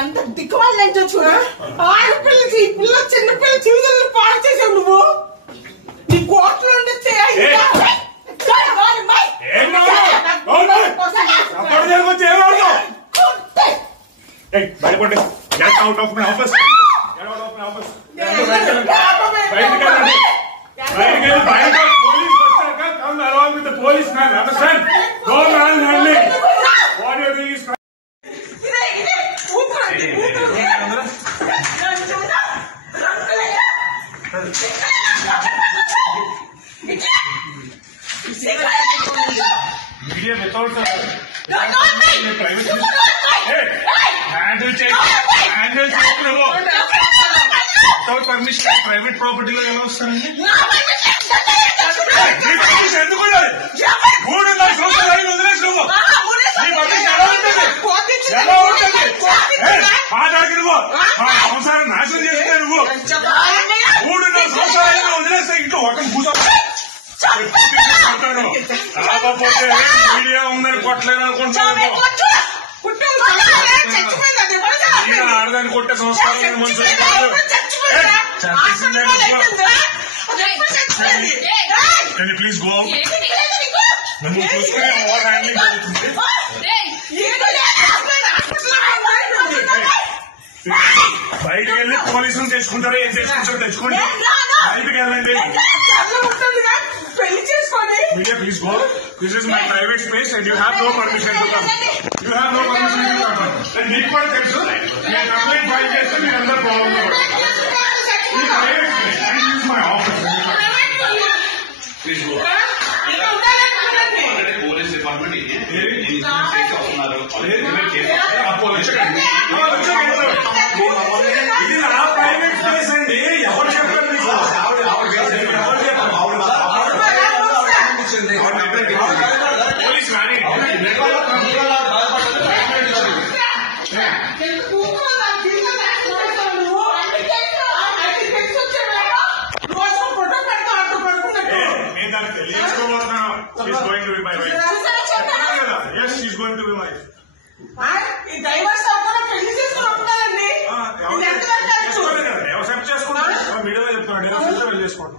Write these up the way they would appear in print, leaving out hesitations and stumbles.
ఎంత దిక్కుమాలి నుంచి చూడ ఆడపిల్లకి ఈ పిల్ల చిన్నపిల్ల జీవితాలను పాడు చేసావు నువ్వు. నీ కోట్లు ఉండే భయపడి get out of my office. Get out of my office. Police come along with the policeman. Understand? Don't manhandle me. What you are doing is crime. Media without private. Handle check. Without permission, private property lo ela vastarandi. సంవత్సరం నాశనం చేస్తే నువ్వు 3.5 సంవత్సరాలు వదిలేస్తే ఇంట్లో ఒక పూజ కాకపోతే media ఉందని కొట్టలేదు అనుకుంటున్నాను. ఆడదాన్ని కొట్టే సంస్కారం మనుషులు ప్లీజ్ గో. నువ్వు చూసుకుని ఓవర్ హ్యాండ్లింగ్ జరుగుతుంది. బయటకు వెళ్ళి పోలీసులు తెచ్చుకుంటారు. ఏం తెచ్చుకుంటారు తెచ్చుకోండి. బయటకు వెళ్ళండి. Media, please go. This is my private space and you have no permission to come. You have no permission to come. And need for తెలుసు నేను కంప్లైంట్ ఫైల్ చేస్తే మీరు అందరూ ప్రాబ్లం ఈ private space and use my office. Please go. Police department ఇది నా private space అండి. ఎవరు చెప్పారు మీకు? She's going to be my wife. Yes, she's going to be my wife. ఎవరు చేసుకుంటారు? మీడియాలో చెప్తున్నాడు. వెళ్ళి చేసుకోండి.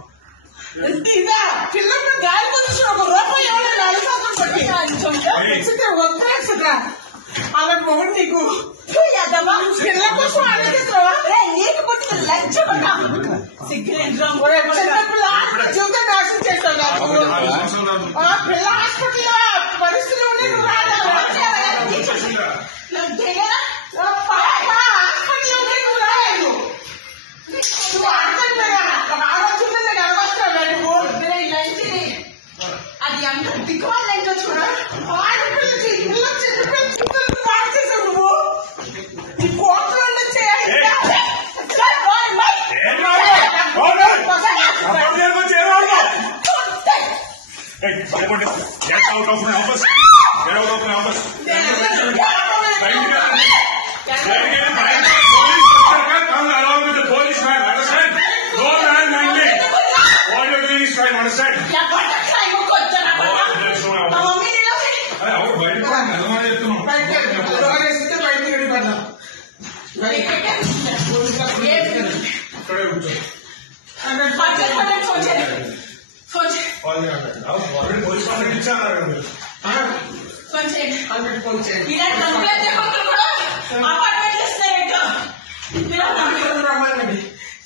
పిల్లలు గాలి పొజిషన్ ఒక రూపాయి ఎవరైనా అలాంటి మొగుడు నీకు పిల్లల కోసం ఆలోచిస్తావా? నీకు పుట్టిన లజ్జ జీవితం నాశనం చేస్తావు. పిల్ల హాస్పిటల్లో పరిస్థితులు ఉండే నువ్వు రాలేదు. నువ్వు ఆలోచన అది అంత దిక్కుమాలి నుంచి చూడ ఆడపిల్లకి ఈ పిల్ల చిన్నపిల్ల జీవితాలను పాడు చేసావు నువ్వు. నీ కోట్లు ఉండే Get out of my office. Get out of my office. Come along with the policeman. Understand? Don't manhandle me. What you are doing is crime. Understand?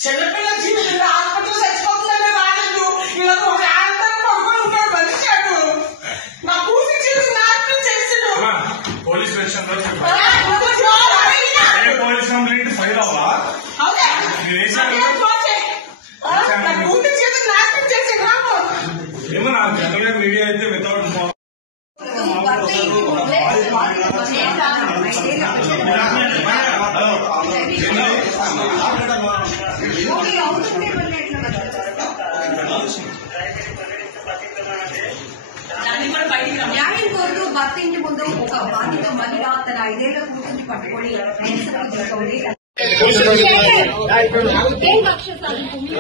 చిన్నపిల్ల జీవితంలో హాస్పిటల్ చచ్చిపోతుందనే రాలేదు. ఇలా ఒక ఆనందం పడుకొని ఉన్నాడు మనిషి. అటు నా కూతురు జీవితం నాశనం చేసాడు. Police station police complaint file అవ్వా? నా కూతురు జీవితం నాశనం చేసాడు. ఏమో నా జనరల్ మీడియా అయితే వితౌట్ న్యాయం కోరుతూ భర్త ఇంటి ముందు ఒక బాధిత మహిళ తన 5 ఏళ్ల కూతుర్ని పట్టుకొని నిరసనకు దిగుతోంది. ఏం కక్ష సాధించింది?